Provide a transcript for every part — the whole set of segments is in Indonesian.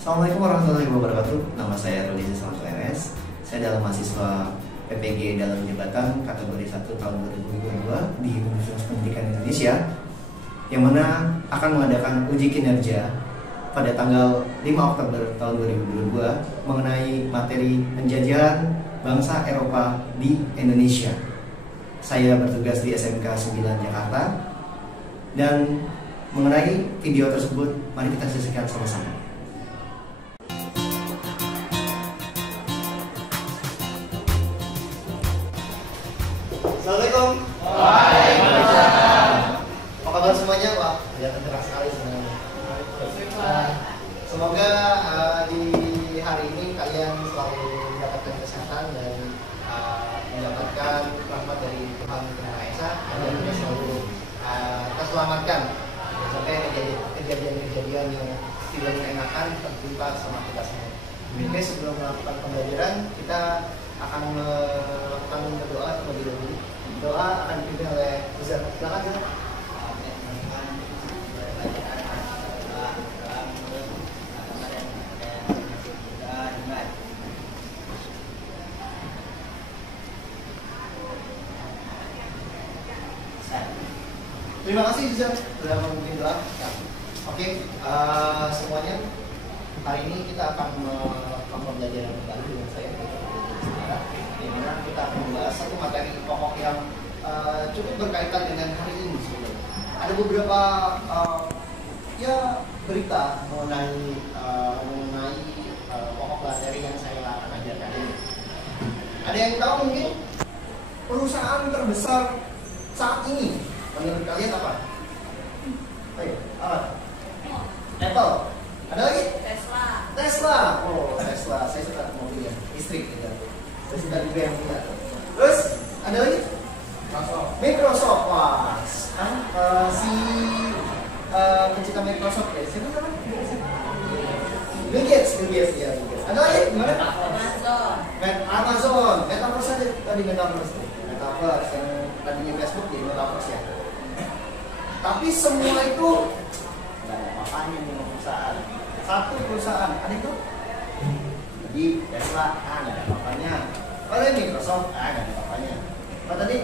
Assalamualaikum warahmatullahi wabarakatuh. Nama saya Rudi Susanto RS. Saya adalah mahasiswa PPG dalam jabatan kategori 1 tahun 2022 di Universitas Pendidikan Indonesia, yang mana akan mengadakan uji kinerja pada tanggal 5 Oktober tahun 2022 mengenai materi penjajahan bangsa Eropa di Indonesia. Saya bertugas di SMK 9 Jakarta, dan mengenai video tersebut mari kita saksikan sama-sama. Assalamualaikum. Waalaikumsalam. Apa kabar semuanya, Pak? Kelihatan cerah sekali semuanya. Semoga di hari ini kalian selalu mendapatkan kesehatan dan mendapatkan rahmat dari Tuhan Yang Maha Esa, dan juga selalu terselamatkan sampai kejadian-kejadian yang tidak mengenakan tertimpa sama kita semua. Oke, sebelum melakukan pembelajaran, kita akan melakukan berdoa terlebih dahulu. Doa akan dipimpin oleh Ustaz. Silakan, Ustaz. Terima kasih Ustaz sudah memimpin doa. Oke, semuanya, hari ini kita akan melakukan pembelajaran kembali dengan saya. Di mana kita akan membahas satu materi pokok yang cukup berkaitan dengan hari ini sebenarnya. Ada beberapa berita mengenai pokok materi yang saya akan ajarkan ini. Ada yang tahu mungkin perusahaan terbesar saat ini menurut kalian apa? Ayo, apa? Apple. Ada lagi? Tesla. Oh, Tesla. Saya suka mobil ya, listrik gitu. Saya suka juga yang punya. Terus ada lagi? Microsoft. Wah, si pencipta Microsoft ya. Siapa namanya? Bill Gates ya. Ada lagi? Gimana? Amazon. Metaverse aja tadi, Metaverse yang tadinya Facebook jadi Metaverse ya. Tapi semua itu nggak ada apa-apanya dengan perusahaan. Satu perusahaan ada itu. Jadi Tesla, nggak ada apa-apanya. Kalau ini Microsoft, nggak ada apa-apanya. Kalau tadi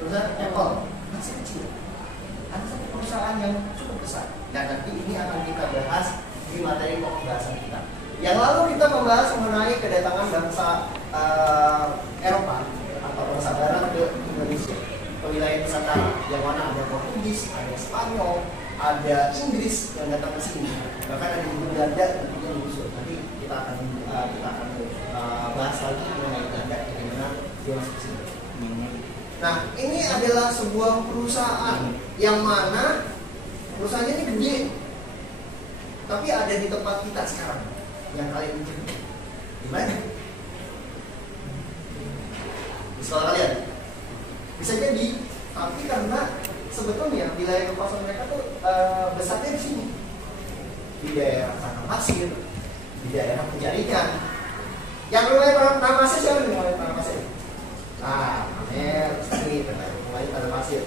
perusahaan Apple masih kecil. Ada satu perusahaan yang cukup besar. Dan nanti ini akan kita bahas di materi pokok bahasan kita. Yang lalu kita membahas mengenai kedatangan bangsa Eropa atau bangsa Barat ke Indonesia, ke wilayah Nusantara, yang mana ada Portugis, ada Spanyol, ada Inggris yang datang ke sini, bahkan ada juga Belanda yang muncul. Nanti kita akan bahas lagi mengenai Belanda bagaimana dia masuk ke sini. Nah, ini adalah sebuah perusahaan yang mana perusahaannya ini gede, tapi ada di tempat kita sekarang yang kalian mungkin di mana? Di sekolah kalian? Bisa jadi, tapi karena sebetulnya wilayah kekuasaan mereka tuh besarnya di sini, di daerah Tanah Pasir, di daerah Penjaringan. Yang mulai Tanah Pasir siapa nih? Mulai Tanah Pasir? Amer, sini, mulai Tanah Pasir,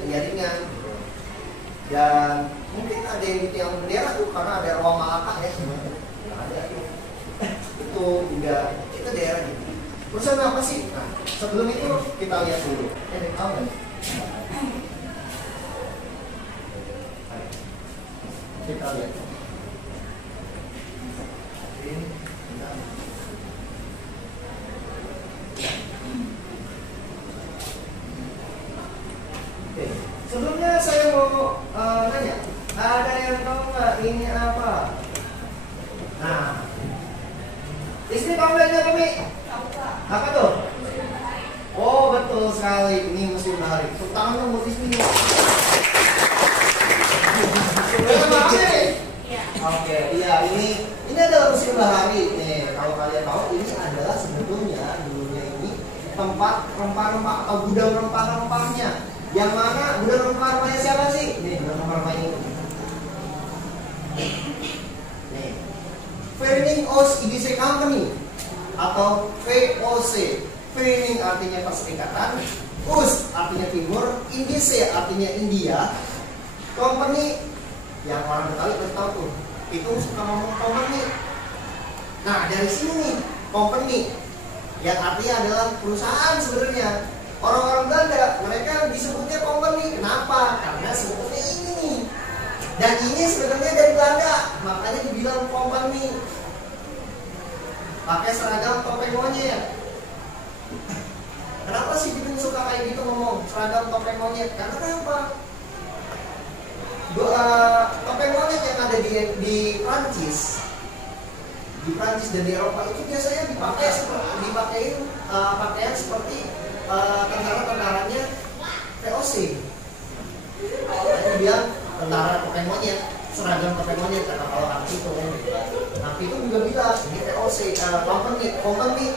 Penjaringan. Dan mungkin ada yang bendera tuh karena ada Ruang Malaka ya, ada itu juga itu daerah gitu. Perusahaan apa sih? Nah, sebelum itu kita lihat dulu. Tahu nggak? Kita lihat. Oke. Sebelumnya saya mau nanya, ada yang tahu nggak ini apa? Nah, istri tahu nggak ini apa, Mi? Apa tuh? Oh, betul sekali. Ini musim bahari. Tepuk tangan buat istri. Oke, iya, ini adalah musim bahari. Nih, kalau kalian tahu, ini adalah sebetulnya dulunya ini tempat rempah-rempah atau gudang rempah-rempahnya. Yang mana gudang rempah-rempahnya siapa sih? Nih, gudang rempah-rempah ini. Nih, Vereniging Oost-Indische Company atau VOC. Vereniging artinya perserikatan, Oost artinya timur, Indische artinya India, Company yang orang Betawi pasti tahu tuh, itu suka ngomong company. Nah dari sini nih company yang artinya adalah perusahaan sebenarnya. Orang-orang Belanda mereka disebutnya company. Kenapa? Karena sebetulnya ini nih. Dan ini sebenarnya dari Belanda, makanya dibilang company. Pakai seragam topeng monyet. Kenapa sih kita suka kayak gitu ngomong seragam topeng monyet? Karena kenapa? Topeng monyet yang ada di Prancis dan di Eropa itu biasanya dipakai pakaian seperti tentara-tentaranya VOC. Makanya bilang tentara topeng monyet, seragam topeng monyet. Karena kalau arti itu juga bilang ini VOC, company.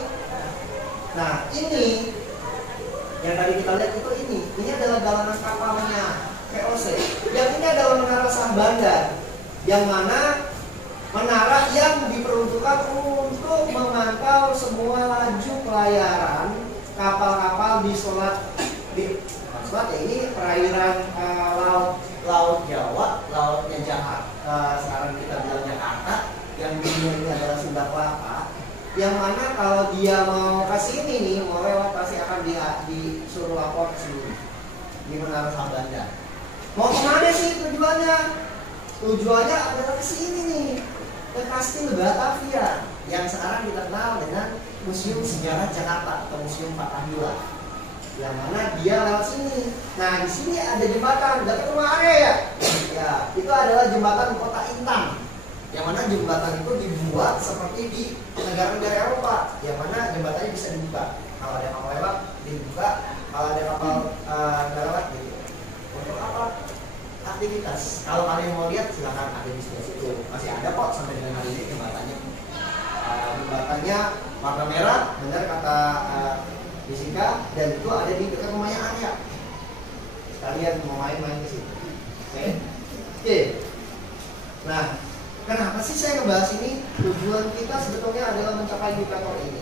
Nah ini yang tadi kita lihat itu ini adalah galangan kapalnya VOC. Yang ini adalah menara Sahbandar, yang mana menara yang diperuntukkan untuk memantau semua laju pelayaran kapal-kapal di ini perairan laut Jawa, lautnya Jakarta. Sekarang kita bilang Jakarta, yang ini adalah Sunda Kelapa. Yang mana kalau dia mau ke sini nih, mau lewat pasti akan disuruh lapor ke sini di Menara Sahbandar. Mau kemana sih tujuannya? Tujuannya adalah ke sini nih, ke Kastil Batavia yang sekarang kita kenal dengan Museum Sejarah Jakarta atau Museum Fathahillah. Yang mana dia lewat sini. Nah di sini ada jembatan dekat rumah Are ya. Ya itu adalah jembatan Kota Intan. Yang mana jembatan itu dibuat seperti di negara-negara Eropa, yang mana jembatannya bisa dibuka. Kalau ada kapal lewat, dibuka. Kalau ada kapal nggak lewat, gitu. Untuk apa? Aktivitas. Kalau kalian mau lihat, silahkan ada di sebelah situ. Masih ada kok sampai dengan hari ini jembatannya. Jembatannya warna merah, benar kata Jessica, dan itu ada di dekat rumahnya Arya. Kalian mau main-main ke situ. Oke. Nah. Kenapa sih saya ngebahas ini? Tujuan kita sebetulnya adalah mencapai indikator ini.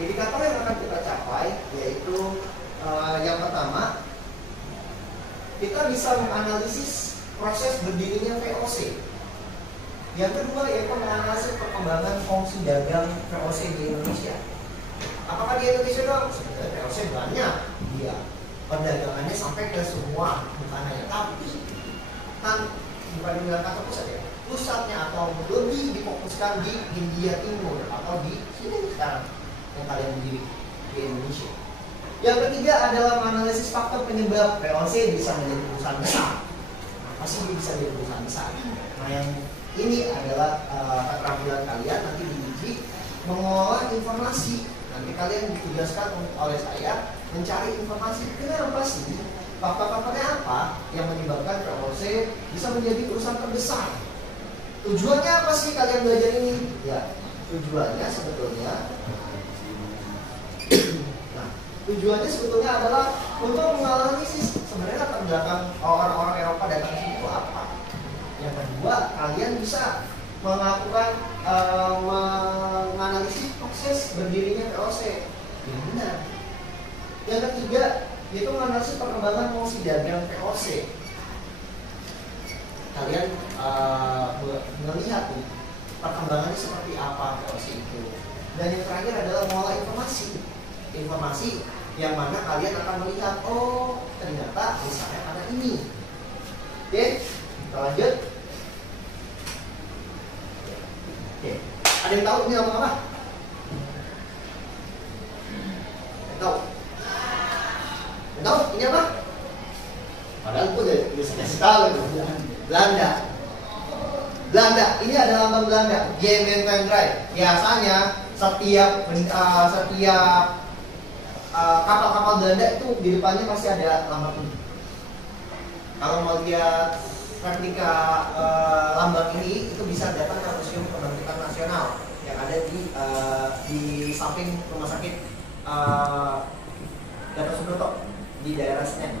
Indikator yang akan kita capai yaitu yang pertama, kita bisa menganalisis proses berdirinya VOC. Yang kedua yaitu menganalisis perkembangan fungsi dagang VOC di Indonesia. Apakah di Indonesia doang? Sebenarnya VOC banyak. Iya, perdagangannya sampai ke semua, bukan hanya, tapi kan bukan di wilayah kantor pusat ya. Pusatnya atau lebih difokuskan di India Timur atau di sini sekarang yang kalian berdiri di Indonesia. Yang ketiga adalah menganalisis faktor penyebab VOC bisa menjadi perusahaan besar. Apa sih bisa menjadi perusahaan besar? Nah yang ini adalah keterampilan kalian nanti diuji mengolah informasi. Nanti kalian ditugaskan oleh saya mencari informasi kenapa sih, faktor-faktornya apa yang menyebabkan VOC bisa menjadi perusahaan terbesar. Tujuannya apa sih kalian belajar ini? Ya, tujuannya sebetulnya adalah untuk menganalisis sebenarnya latar belakang orang-orang Eropa datang sini itu apa. Yang kedua, kalian bisa melakukan menganalisis proses berdirinya VOC yang benar. Yang ketiga yaitu menganalisis perkembangan fungsi dagang VOC. Kalian melihat nih perkembangannya seperti apa VOC itu. Dan yang terakhir adalah mengolah informasi yang mana kalian akan melihat, oh ternyata misalnya ada ini. Oke, kita lanjut. Oke, ada yang tahu ini apa? Tahu? Tahu ini apa? Padahal gue udah kasih tahu itu. Belanda. Ini adalah lambang Belanda. Gemeentendrij. Biasanya setiap kapal-kapal Belanda itu di depannya pasti ada lambang ini. Kalau mau lihat replika lambang ini itu bisa datang ke Museum Kebangkitan Nasional yang ada di samping rumah sakit Gatot Subroto di daerah Senen.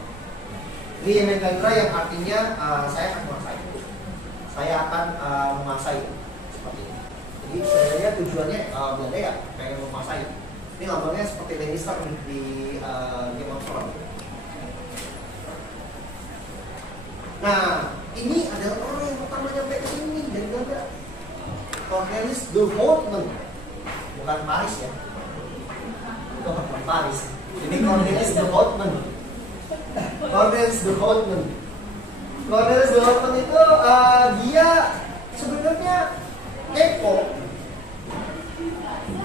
Ini Gemeentendrij yang artinya saya akan menguasai seperti ini. Jadi sebenarnya tujuannya Belanda ya pengen menguasai Ini lambangnya seperti Lannister di Game of Thrones. Nah, ini adalah orang yang pertama nyampe ke sini dari Belanda. Cornelis de Houtman, bukan Paris ya. Itu bukan Paris. Ini Cornelis de Houtman. Cornelis de Houtman. Cornelis de Houtman itu dia sebenarnya kepo.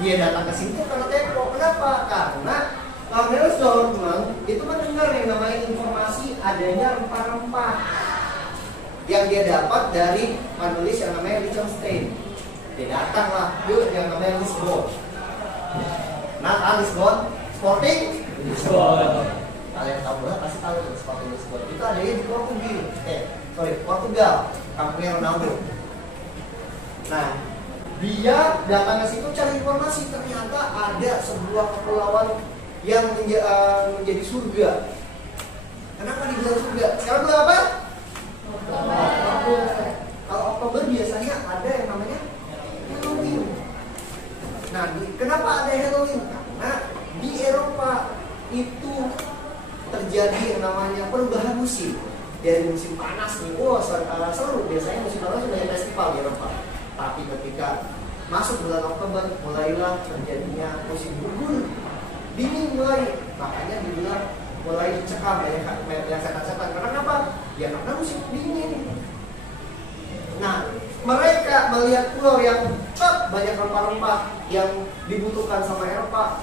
Dia datang ke sini karena kepo. Kenapa? Karena Cornelis de Houtman itu mendengar yang namanya informasi adanya rempah-rempah yang dia dapat dari penulis yang namanya Liechtenstein. Dia datanglah, yuk yang namanya Lisbon. Nah, Lisbon, Sporting Lisbon. Kalian tahu lah, pasti tahu tuh Sporting Lisbon. Itu adanya di Portugal, kampungnya Ronaldo. Nah, dia datang ke situ cari informasi, ternyata ada sebuah kepulauan yang menjadi surga. Kenapa dibilang surga? Sekarang bulan apa? Kalau Oktober biasanya ada yang namanya Halloween. Nah, kenapa ada Halloween? Karena di Eropa itu terjadi yang namanya perubahan musim. Dari musim panas nih, seru. Biasanya musim panas sudah ada festival di Eropa. Tapi ketika masuk bulan Oktober, mulailah terjadinya musim gugur. Dingin mulai, makanya dibilang mulai dicekam yang setan-setan. Karena apa? Ya karena musim dingin. Nah, mereka melihat pulau yang banyak rempah-rempah yang dibutuhkan sama Eropa.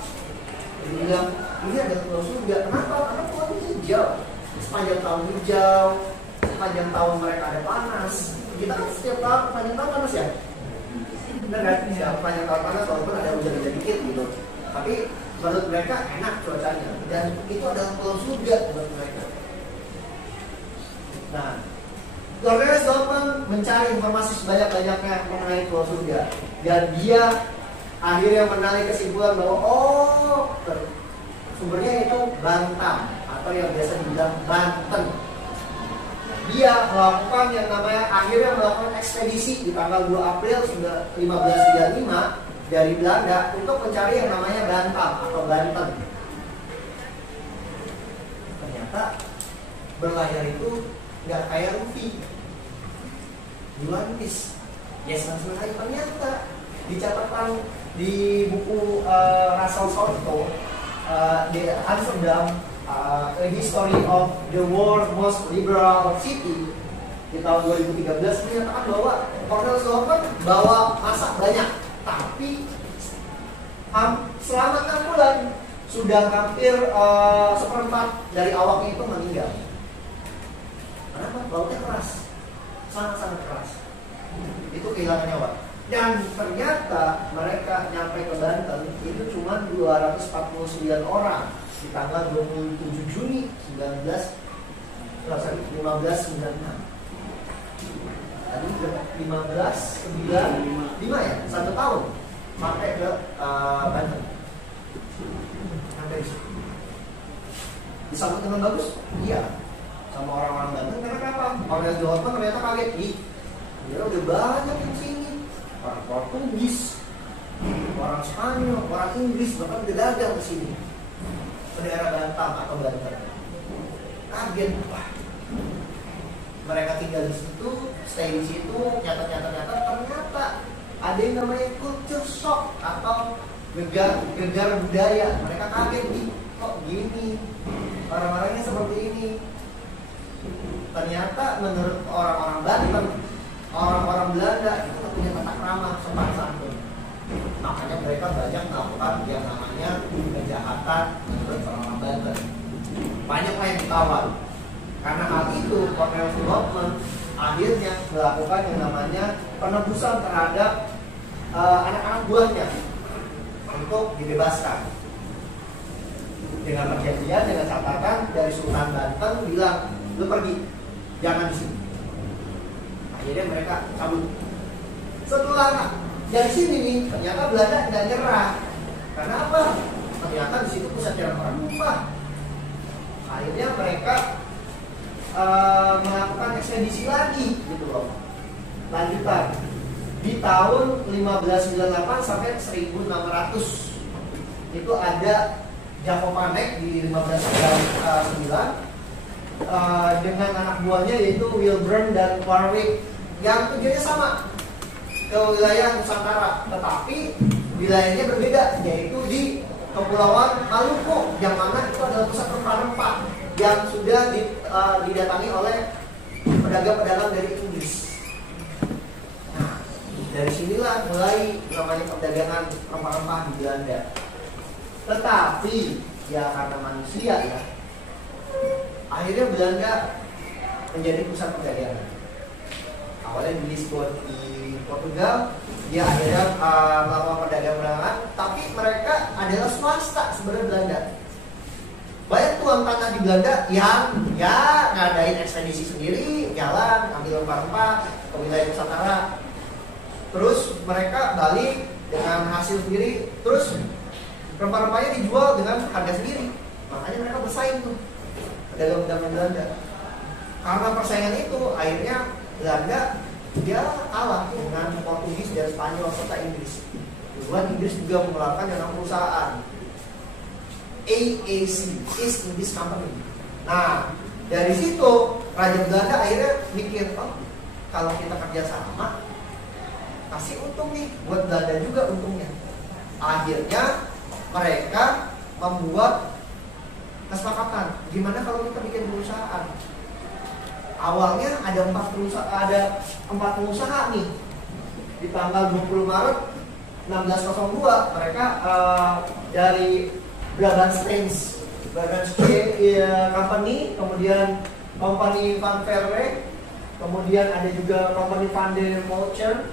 Dibilang, ini ada pulau surga. Kenapa? Karena pulau ini hijau. Sepanjang tahun hijau, sepanjang tahun mereka ada panas. Kita kan setiap tahun sepanjang tahun panas ya. Benar kan? Sepanjang tahun panas walaupun ada hujan-hujan dikit gitu. Tapi menurut mereka enak cuacanya dan itu adalah pulau surga buat mereka. Nah, Cornelis de Houtman mencari informasi sebanyak-banyaknya mengenai pulau surga dan dia akhirnya menarik kesimpulan bahwa sumbernya itu Bantam atau yang biasa dibilang Banten. Dia melakukan yang namanya akhirnya melakukan ekspedisi di tanggal 2 April 1535 dari Belanda untuk mencari yang namanya Bantam atau Banten. Ternyata berlayar itu nggak kayak Luffy di One Piece. Ya senang-senang aja. Ternyata di catatan di buku Russell Southall di Amsterdam, A History of the World's Most Liberal City di tahun 2013 menyatakan bahwa Cornelis de Houtman bawa masak banyak, tapi selama 6 bulan sudah hampir seperempat dari awaknya itu meninggal. Kenapa? Lautnya keras, sangat-sangat keras. Itu kehilangan nyawa. Dan ternyata mereka nyampe ke Banten itu cuma 249 orang di tanggal 27 Juni 1596. Tadi 1595 ya, 1 tahun sampai ke Banten. Sampai di situ. Disambut dengan bagus? Iya. Sama orang-orang Banten karena kenapa? Cornelis de Houtman ternyata kaget, dia udah banyak yang sini. Orang Portugis, orang Spanyol, orang Inggris bahkan udah dagang ke sini, ke daerah Bantam atau Banten. Kaget, wah. Mereka tinggal di situ, stay di situ, nyata ternyata ada yang namanya culture shock atau gegar budaya. Mereka kaget nih, kok gini, orang-orangnya seperti ini. Ternyata menurut orang-orang Banten, orang-orang Belanda itu punya tata krama, sopan santun. Makanya mereka banyak melakukan yang namanya kejahatan menurut orang-orang Banten. Banyak yang ditawan. Karena hal itu, Cornelis de Houtman akhirnya melakukan yang namanya penebusan terhadap anak-anak buahnya untuk dibebaskan. Dengan perjanjian, dengan catatan dari Sultan Banten bilang, lu pergi, jangan di sini. Akhirnya mereka cabut. Setelah dari sini nih, ternyata Belanda tidak nyerah. Karena apa? Ternyata di situ pusat jalan rempah. Akhirnya mereka melakukan ekspedisi lagi, gitu loh. Lanjutan di tahun 1598 sampai 1600. itu ada Jakopanek di 1509 dengan anak buahnya yaitu Wilbrand dan Warwick yang tujuannya sama ke wilayah Nusantara, tetapi wilayahnya berbeda, yaitu di Kepulauan Maluku yang mana itu adalah pusat rempah-rempah yang sudah didatangi oleh pedagang-pedagang dari Inggris. Nah, dari sinilah mulai namanya perdagangan rempah-rempah di Belanda. Tetapi ya karena manusia ya, akhirnya Belanda menjadi pusat perdagangan. Awalnya di Lisbon di Portugal, dia akhirnya melakukan perdagangan, tapi mereka adalah swasta sebenarnya Belanda. Banyak tuan tanah di Belanda yang ya ngadain ekspedisi sendiri, jalan, ambil rempah-rempah ke wilayah Nusantara. Terus mereka balik dengan hasil sendiri, terus rempah-rempahnya dijual dengan harga sendiri. Makanya mereka bersaing tuh, pedagang-pedagang Belanda. Karena persaingan itu, akhirnya Belanda dia kalah dengan Portugis dan Spanyol serta Inggris. Kemudian Inggris juga mengeluarkan yang namanya perusahaan AAC, East Indies Company. Nah, dari situ Raja Belanda akhirnya mikir, oh, kalau kita kerja sama, kasih untung nih buat Belanda juga untungnya. Akhirnya mereka membuat kesepakatan, gimana kalau kita bikin perusahaan. Awalnya ada 4 pengusaha nih. Di tanggal 20 Maret 1602 mereka dari Brabantse Company, kemudian Company van Verwey, kemudian ada juga Company van der Mocher,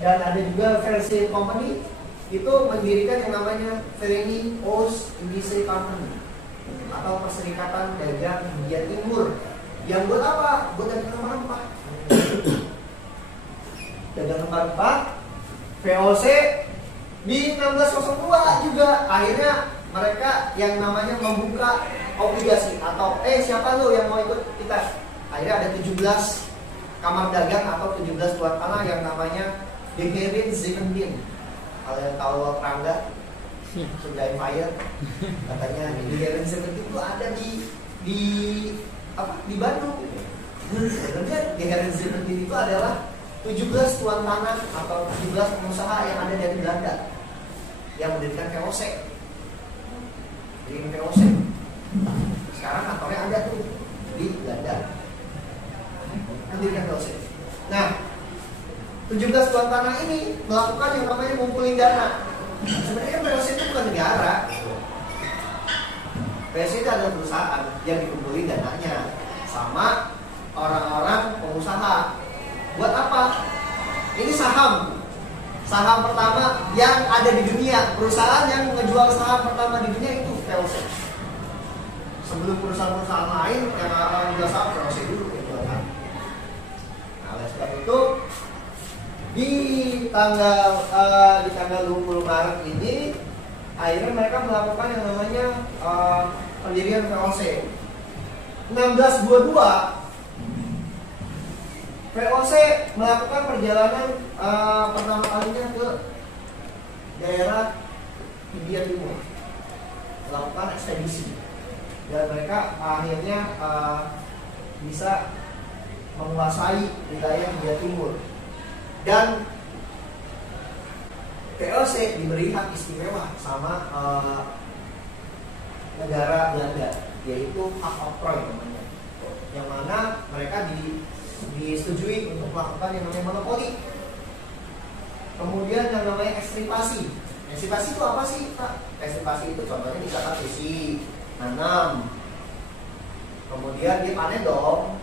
dan ada juga Versi Company, itu mendirikan yang namanya Vereniging Oost-Indische Company atau Perserikatan Dagang India Timur. Yang buat apa? Buat dagang rempah-rempah. Dagang rempah-rempah. VOC di 1602 juga akhirnya mereka yang namanya membuka obligasi atau siapa lo yang mau ikut kita. Akhirnya ada 17 kamar dagang atau 17 tuan tanah yang namanya De Heren 17. Kalau yang tahu Rangga Sunda Empire, katanya De Heren 17 itu ada di Bandung. Sebenarnya De Heren 17 itu adalah 17 tuan tanah atau 17 pengusaha yang ada dari Belanda yang mendirikan VOC. Jadi VOC. Sekarang kantornya ada tuh di Belanda. Mendirikan VOC. Nah, 17 tuan tanah ini melakukan yang namanya ngumpulin dana. Sebenarnya VOC itu bukan negara. VOC itu adalah perusahaan yang dikumpulin dananya sama orang-orang pengusaha. Buat apa? Ini saham pertama yang ada di dunia. Perusahaan yang menjual saham pertama di dunia itu VOC. Sebelum perusahaan-perusahaan lain yang akan menjual saham, VOC dulu yang jualan. Nah, oleh sebab itu di tanggal 20 Maret ini akhirnya mereka melakukan yang namanya pendirian VOC. 1622 VOC melakukan perjalanan pertama kalinya ke daerah India Timur, melakukan ekspedisi, dan mereka akhirnya bisa menguasai wilayah India Timur. Dan VOC diberi hak istimewa sama negara Belanda, yaitu hak oktroy namanya, yang mana mereka disetujui untuk melakukan yang namanya monopoli. Kemudian yang namanya ekstripasi. Ekstripasi itu apa sih, Pak? Ekstripasi itu contohnya misalkan sushi, nanam, kemudian dia panen dong.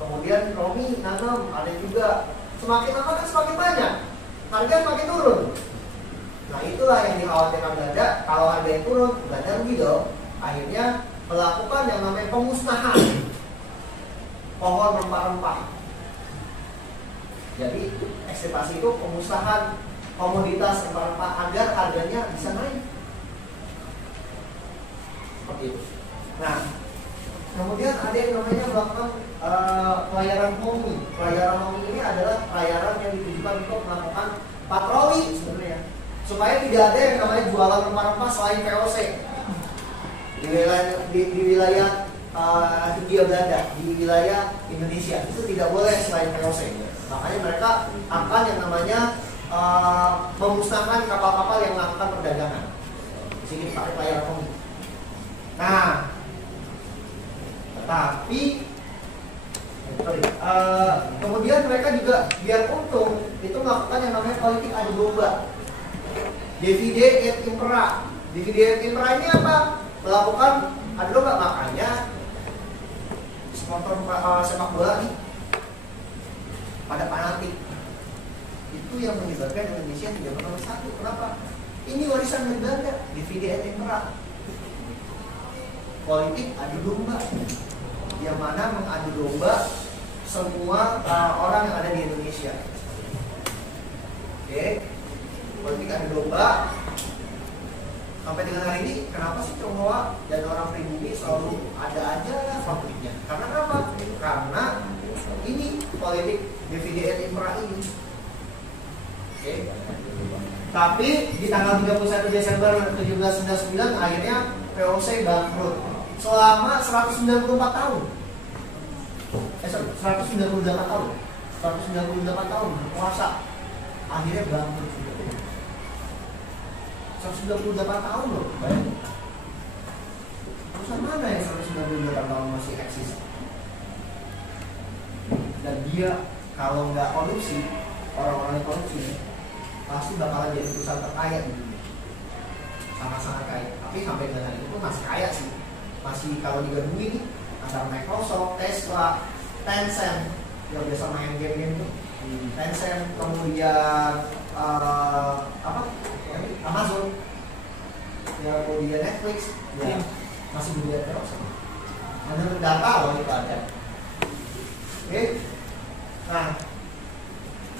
Kemudian Romi nanam, panen juga. Semakin lama kan semakin banyak, harga makin turun. Nah, itulah yang dikhawatirkan Belanda. Kalau harga yang turun, Belanda rugi dong. Akhirnya melakukan yang namanya pemusnahan pohon rempah-rempah. Jadi ekstripasi itu pemusnahan komoditas rempah-rempah agar harganya bisa naik. Seperti itu. Nah, kemudian ada yang namanya melakukan pelayaran homi. Pelayaran homi ini adalah pelayaran yang ditujukan untuk melakukan patroli sebenarnya, supaya tidak ada yang namanya jualan rempah-rempah selain VOC di wilayah Hindia Belanda, di wilayah Indonesia itu tidak boleh selain VOC. Makanya mereka akan yang namanya memusnahkan kapal-kapal yang melakukan perdagangan. Di sini dipakai layar komik. Nah, tetapi kemudian mereka juga biar untung itu melakukan yang namanya politik adu domba, divide et impera. Divide et impera ini apa? Melakukan adu domba. Makanya supporter sepak bola nih pada fanatik itu yang menyebabkan Indonesia tidak pernah satu. Kenapa? Ini warisan dari Belanda, divide et impera. Politik adu domba, yang mana mengadu domba semua orang yang ada di Indonesia. Oke, politik adu domba sampai dengan hari ini. Kenapa sih Tionghoa dan orang pribumi selalu ada aja konfliknya? Karena apa? Karena ini politik divide et impera ini. Oke. Tapi di tanggal 31 Desember 1799 akhirnya VOC bangkrut selama 194 tahun. 198 tahun. 198 tahun berkuasa. Akhirnya bangkrut. 198 tahun loh, bayangin. Perusahaan mana yang 198 tahun masih eksis? Dan dia kalau nggak korupsi, orang-orang yang korupsi pasti bakalan jadi perusahaan terkaya di dunia. Sangat-sangat kaya. Tapi sampai dengan hari itu pun masih kaya sih. Masih kalau digabungin antara Microsoft, Tesla, Tencent yang biasa main game-game itu, Tencent, kemudian Amazon, yang kemudian Netflix, ya masih miliar terus. Menurut data loh itu ada. Oke. Nah,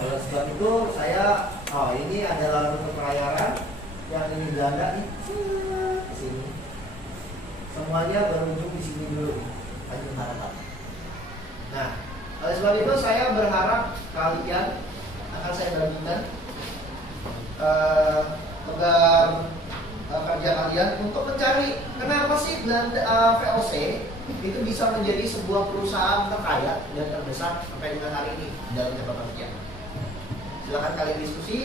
oleh sebab itu saya, ini adalah rute pelayaran yang ini Belanda nih, sini. Semuanya berujung di sini dulu, Tanjung Harapan. Nah, oleh sebab itu saya berharap kalian akan saya bagikan agar kerja kalian untuk mencari kenapa sih Belanda VOC itu bisa menjadi sebuah perusahaan terkaya dan terbesar sampai dengan hari ini dalam catatan sejarah. Silakan kalian diskusi,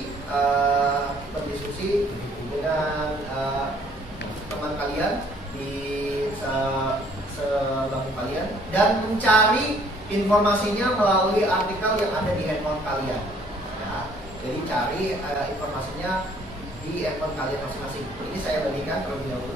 berdiskusi dengan teman kalian di sebangku kalian dan mencari informasinya melalui artikel yang ada di handphone kalian. Ya, jadi cari informasinya di handphone kalian masing-masing. Ini saya bagikan terlebih dahulu.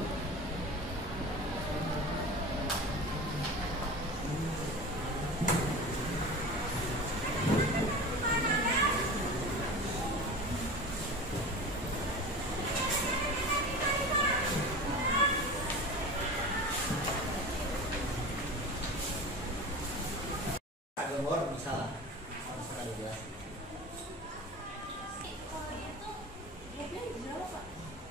Gambar misalnya harus sekali jelas.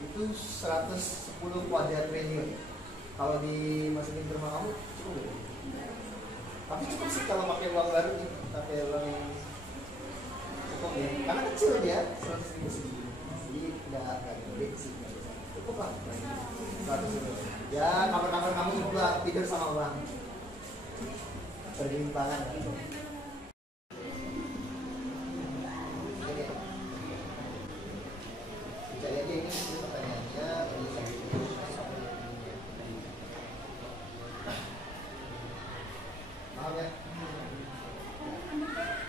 Itu 110 kuadrat triliun. Kalau dimasukin ke rumah kamu cukup gak? Tapi cukup sih kalau pakai uang baru nih, pakai uang yang cukup ya. Karena kecil dia 100.000 segini. Jadi nggak gede sih. Cukup lah. 100.000. Ya kamar-kamar kamu cukup lah, tidur sama uang. Berlimpangan gitu. Cari aja ini pertanyaannya. Paham ya?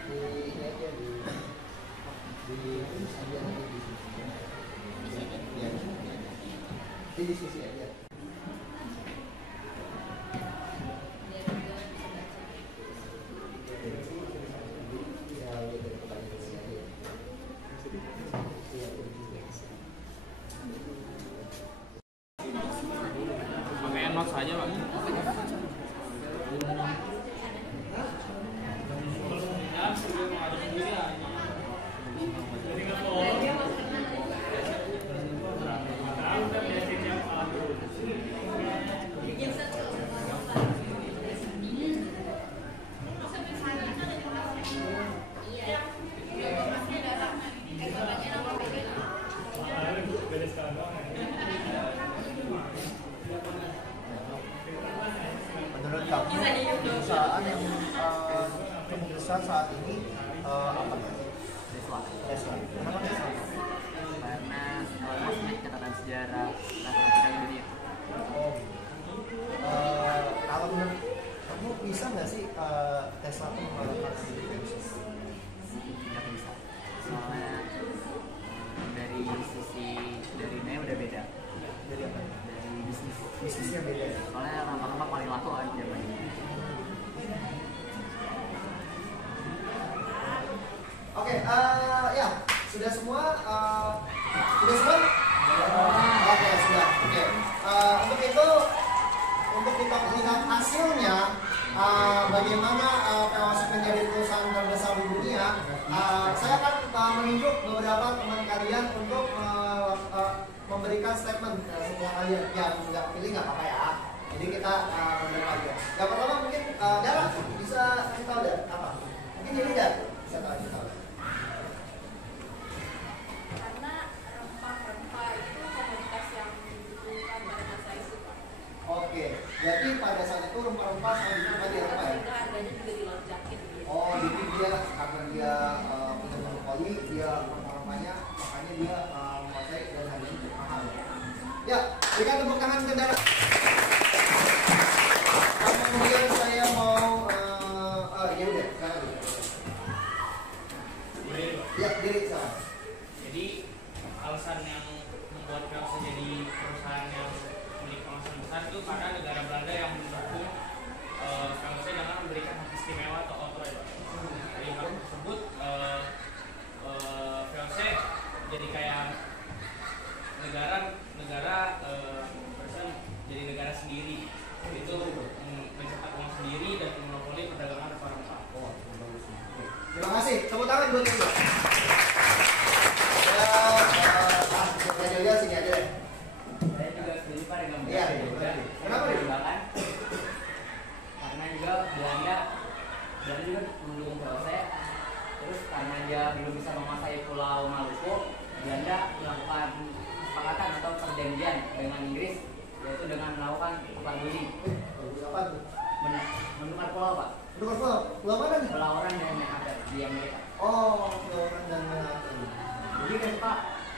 Ini aja di diskusi aja. Pakai notes aja, Pak. kamu perusahaan yang cukup besar saat ini apa? Tesla. Kenapa Tesla? Karena masih catatan sejarah rata-rata di dunia. Oh. Kalau menurut kamu bisa nggak sih Tesla itu mengalahkan Nvidia? Nggak bisa. Soalnya dari sisi dari ini udah beda. Dari apa? Dari bisnis. Bisnisnya beda. Soalnya rampak-rampak paling laku kan zaman ini. Oke, ya sudah semua. Sudah semua? Oke, sudah. Oke. Untuk kita melihat hasilnya, bagaimana POC menjadi perusahaan terbesar di dunia, saya akan menunjuk beberapa teman kalian untuk memberikan statement setelah kalian. Ya, nggak pilih nggak apa-apa ya. Jadi kita memberikan aja. Yang pertama mungkin Dara bisa kasih tahu deh apa? Mungkin jadi Dara bisa tahu. Karena rempah-rempah itu komoditas yang dibutuhkan pada masa itu, Pak. Oke, jadi pada saat itu rempah-rempah sangat dibutuhkan di Eropa ya? Sehingga harganya juga dilonjakin gitu. Oh, jadi dia karena dia punya monopoli, dia rempah-rempahnya, makanya dia menguasai dan harganya cukup mahal. Ya, berikan tepuk tangan ke Dara. Kemudian saya mau, ya udah, sekarang. Ya, diri sekarang. Jadi alasan yang membuat POC jadi perusahaan yang memiliki penghasilan besar itu karena negara Belanda yang mendukung POC dengan memberikan hak istimewa atau outright. Jadi hal tersebut POC jadi kayak negara jadi negara sendiri, itu mencetak uang sendiri dan monopoli perdagangan rempah-rempah. Terima kasih. Tepuk tangan buat itu. Ya, sini aja deh. Saya juga setuju Pak dengan Iya. Kenapa nih? perkembangan. Karena juga Belanda juga mendukung POC. Terus karena dia belum bisa menguasai Pulau Maluku, Belanda melakukan kesepakatan atau perjanjian dengan Inggris, yaitu dengan melakukan tukar guling. Apa tuh? Menukar pulau Pak. Menukar pulau? Pulau mana nih? Pulau orang dan yang ada di Amerika. Oh, pulau orang dan Manhattan. Jadi kan Pak,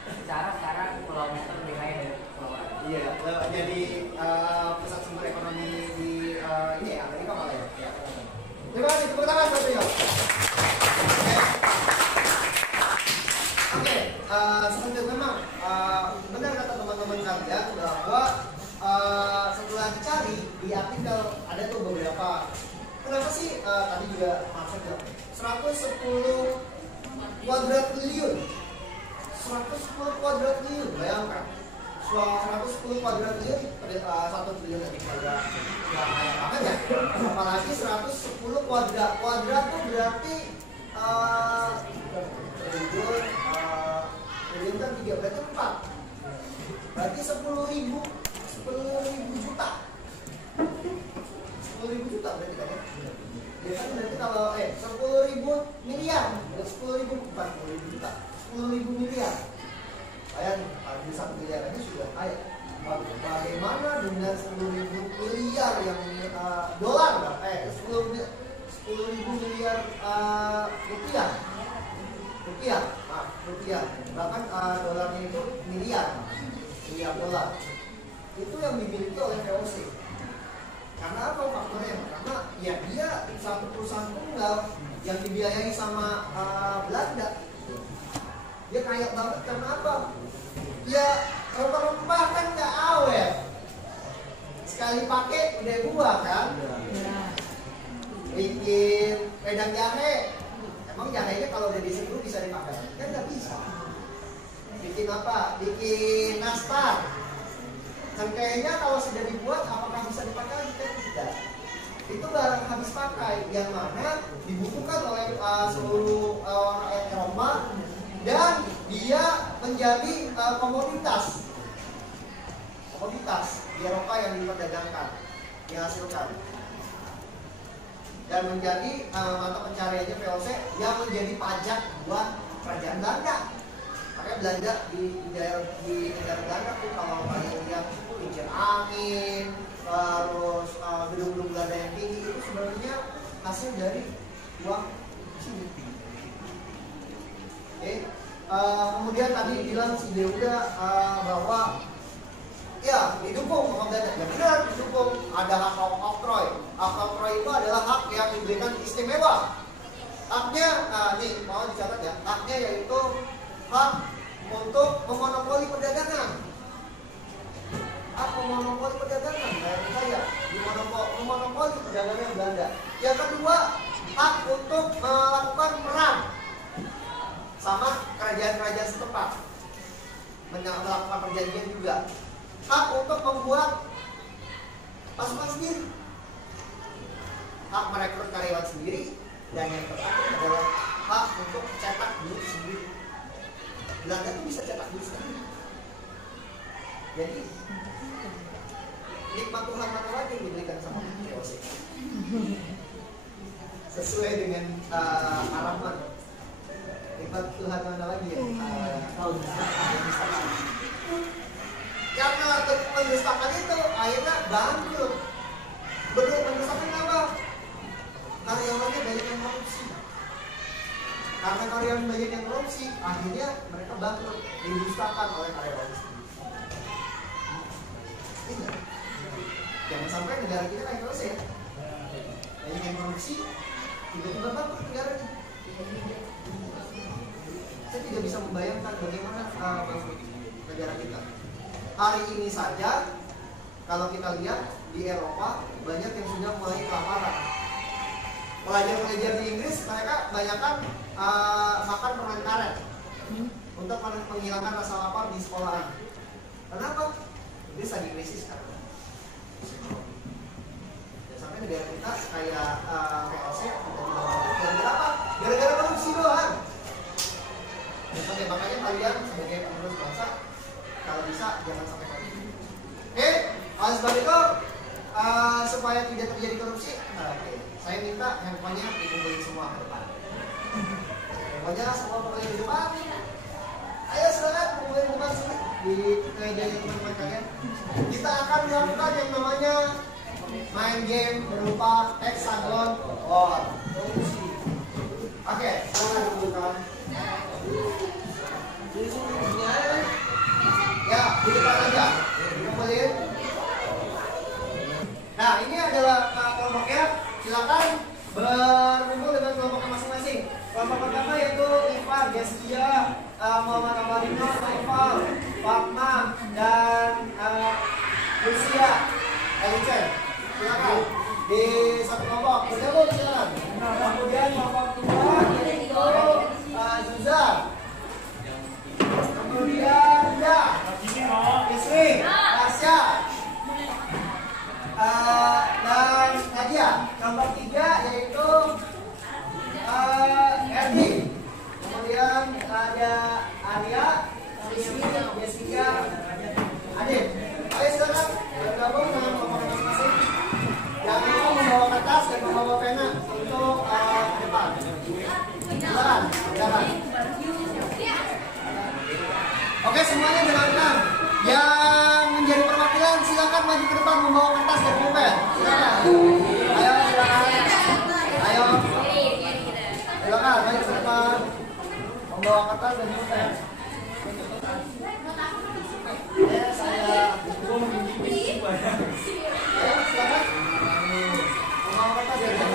secara sekarang Pulau Manhattan lebih kaya dari Pulau orang. Iya, jadi pusat sumber ekonomi di ini ya, Amerika malah ya. Ya. Terima kasih, tepuk tangan buat beliau. Oke, selanjutnya memang benar kata teman-teman kalian bahwa setelah dicari di artikel ada tuh beberapa. Kenapa sih tadi juga maksudnya 110 kuadrat triliun. 110 kuadrat triliun, bayangkan. 110 kuadrat triliun, 1 triliun tadi kuadrat, ya kayak banget ya. Apalagi 110 kuadrat, kuadrat tuh berarti triliun kan 3, berarti 4. Berarti 10.000 juta. 10.000 juta berarti kan ya? Ya kan berarti kalau 10.000 miliar, 10.000 bukan 10.000 juta, 10.000 miliar. Bayangin, di 1 miliar aja sudah kaya. Bagaimana dengan 10.000 miliar yang dolar, 10.000 miliar rupiah, bahkan dolarnya itu miliar dolar. Itu yang dimiliki oleh VOC. Karena apa faktornya? Karena ya dia satu perusahaan tunggal yang dibiayai sama Belanda. Dia kaya banget karena apa? Ya rempah-rempah kan nggak awet. Sekali pakai udah buah kan? Bikin wedang jahe. Emang jahenya kalau udah diseduh bisa dipakai? Kan nggak bisa. Bikin apa? Bikin nastar. Cengkehnya kalau sudah dibuat apakah bisa dipakai lagi? Kan tidak. Itu barang habis pakai yang mana dibutuhkan oleh seluruh orang Eropa dan dia menjadi komoditas di Eropa yang diperdagangkan, dihasilkan dan menjadi mata pencariannya VOC yang menjadi pajak buat kerajaan Belanda. Makanya Belanda di negara Belanda tuh kalau kalian lihat kincir angin, terus gedung-gedung Belanda yang tinggi itu sebenarnya hasil dari uang sini. Oke. Kemudian tadi bilang si Deuda bahwa ya didukung sama Belanda. Ya benar didukung. Ada hak oktroy. Hak oktroy itu adalah hak yang diberikan istimewa. Haknya, nih mau dicatat ya. Haknya yaitu hak untuk memonopoli perdagangan. Hak memonopoli perdagangan. Dari saya memonopoli perdagangan Belanda. Yang kedua, hak untuk melakukan perang sama kerajaan-kerajaan setempat, melakukan perjanjian juga. Hak untuk membuat pasukan sendiri, hak merekrut karyawan sendiri, dan yang terakhir adalah hak untuk cetak duit sendiri. Belanda itu bisa cetak duit sendiri. Jadi nikmat Tuhan mana lagi yang diberikan sama VOC sesuai dengan harapan. Nikmat Tuhan mana lagi ya? Karena pendustakan itu akhirnya bangkrut. Betul, pendustakan apa? Karyawannya banyak yang korupsi. Karena karyawan banyak yang korupsi, akhirnya mereka bangkrut, didustakan oleh karyawan sendiri. Ingat, jangan sampai negara kita kayak terus ya. Banyak yang korupsi, tiba-tiba bangkrut negaranya. Saya tidak bisa membayangkan bagaimana negara kita. Hari ini saja, kalau kita lihat di Eropa, banyak yang sudah mulai kelaparan. Pelajar-pelajar di Inggris, mereka kebanyakan makan permen karet untuk menghilangkan rasa lapar di sekolahan. Kenapa? Inggris lagi krisis sekarang. Dan sampai negara kita kayak VOC gara-gara apa? Gara-gara korupsi doang. Oke, makanya kalian sebagai penerus bangsa, kalau bisa jangan sampai korupsi. Oke, oleh sebab itu supaya tidak terjadi korupsi, saya minta handphonenya dikumpulin semua ke depan. Handphonenya semua kumpulin di depan. Ayo silakan kumpulin depan sini di mejanya teman-teman kalian. Kita akan melakukan yang namanya main game berupa hexagon or korupsi. Oke, silakan kumpulkan. Ya, di depan aja. Kumpulin. Nah, ini adalah kelompoknya. Silakan berkumpul dengan kelompoknya masing-masing. Kelompok pertama yaitu Ivan, Deskia, Muhammad Amalino, Naifal, Fatma, dan Lucia, Elicen. Silakan di satu kelompok. Bergabung silakan. Kemudian kelompok kedua yaitu Zuzan. Kemudian ya, Isri, Tasya, dan Nadia. Kelompok tiga yaitu Erdi. Kemudian ada Arya, Rizky, Jessica, Adit. Ayo silakan bergabung dengan kelompok masing-masing. Jangan lupa membawa kertas dan membawa pena untuk ke depan. Silakan, silakan. Oke, semuanya dengarkan. Yang menjadi perwakilan silakan maju ke depan membawa kertas dan pulpen. Silakan. Ayo, silakan. Ayo. Silakan, maju ke depan membawa kertas dan pulpen. Ya, saya silakan. Membawa kertas dan pulpen.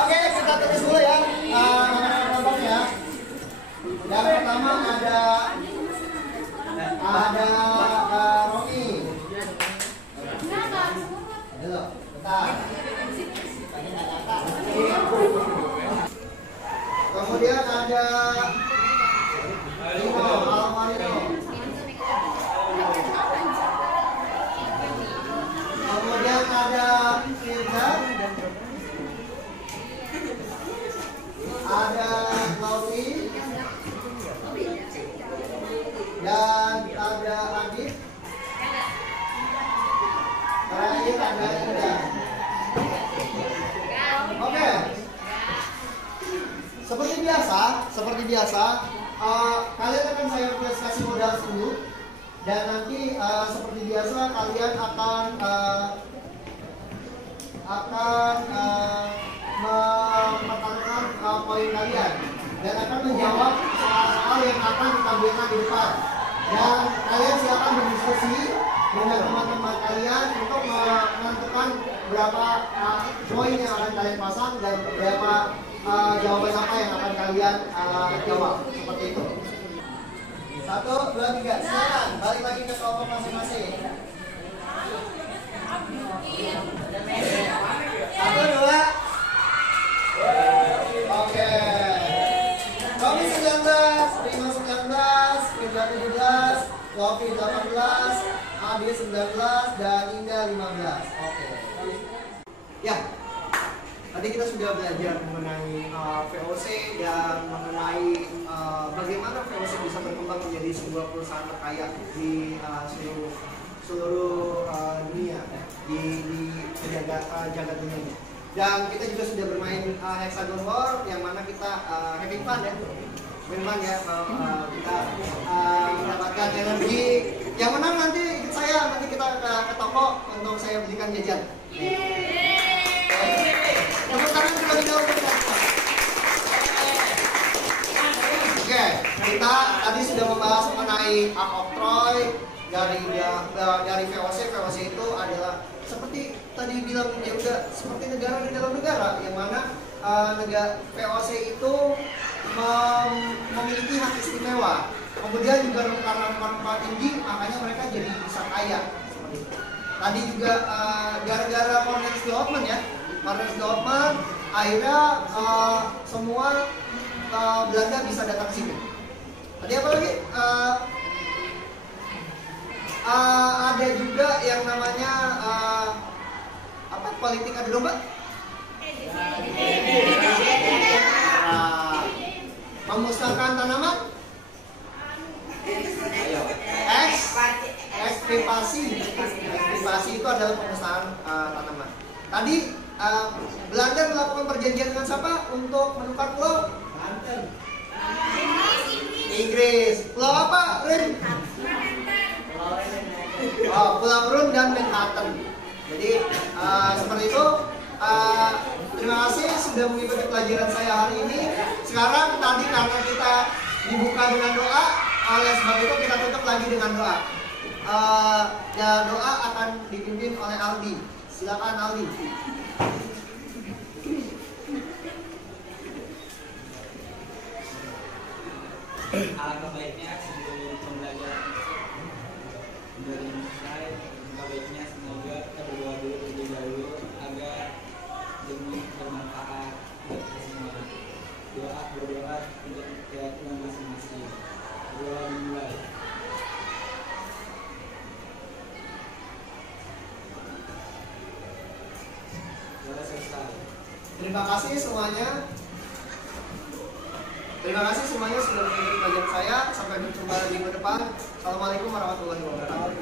Oke, kita tulis dulu ya kelompoknya. Yang pertama ada Romi. Dulu, bentar. Kemudian ada Lino, dan ada Adit. Terakhir ada Ida. Oke. Seperti biasa, kalian akan saya kasih modal dulu, dan nanti seperti biasa kalian akan mempertaruhkan poin kalian dan akan menjawab soal-soal yang akan ditampilkan di depan. Dan kalian silakan berdiskusi dengan teman-teman kalian untuk menentukan berapa poin yang akan kalian pasang dan berapa jawaban apa yang akan kalian jawab. Seperti itu. 1, 2, 3. Silakan balik lagi ke kelompok masing-masing. 1, 2. Oke. Tommy 19, Rima 19, Indra 17, Lofi 18, Adi 19, dan Indah 15. Oke. Ya. Tadi kita sudah belajar mengenai VOC dan mengenai bagaimana VOC bisa berkembang menjadi sebuah perusahaan terkaya di seluruh dunia, di jagat dunia ini. Dan kita juga sudah bermain Hexagon War, yang mana kita having fun ya, kita mendapatkan energi. Yang menang nanti ikut saya, nanti kita ke toko untuk saya belikan jajan. Tepuk tangan terlebih dahulu. Oke, kita tadi sudah membahas mengenai Ark of Troy dari VOC. VOC itu adalah seperti tadi bilang ya udah seperti negara di dalam negara, yang mana VOC itu memiliki hak istimewa. Kemudian juga karena rempah-rempah tinggi, makanya mereka jadi bisa kaya. Seperti itu. Tadi juga gara-gara Cornelis Development ya. Cornelis Development akhirnya semua Belanda bisa datang ke sini. Tadi apa lagi? Ada juga yang namanya politik adu domba? Memusnahkan tanaman? Ekstirpasi. Ekstirpasi itu adalah pemusnahan tanaman. Tadi Belanda melakukan perjanjian dengan siapa untuk menukar pulau? Inggris. Pulau apa? Rin? Pulau Run dan Manhattan. Jadi seperti itu. Terima kasih sudah mengikuti pelajaran saya hari ini. Sekarang tadi karena kita dibuka dengan doa, oleh sebab itu kita tutup lagi dengan doa. Dan doa akan dipimpin oleh Aldi. Silakan Aldi. Alangkah baiknya sebelum pembelajaran dari mulai, alangkah baiknya semoga kita berdoa dulu terlebih dahulu agar demi bermanfaat buat kita semua. Berdoa untuk keyakinan masing-masing. Berdoa dimulai. Sudah selesai. Terima kasih semuanya. Terima kasih semuanya sudah mengikuti pelajaran saya. Sampai berjumpa di minggu depan. Assalamualaikum warahmatullahi wabarakatuh.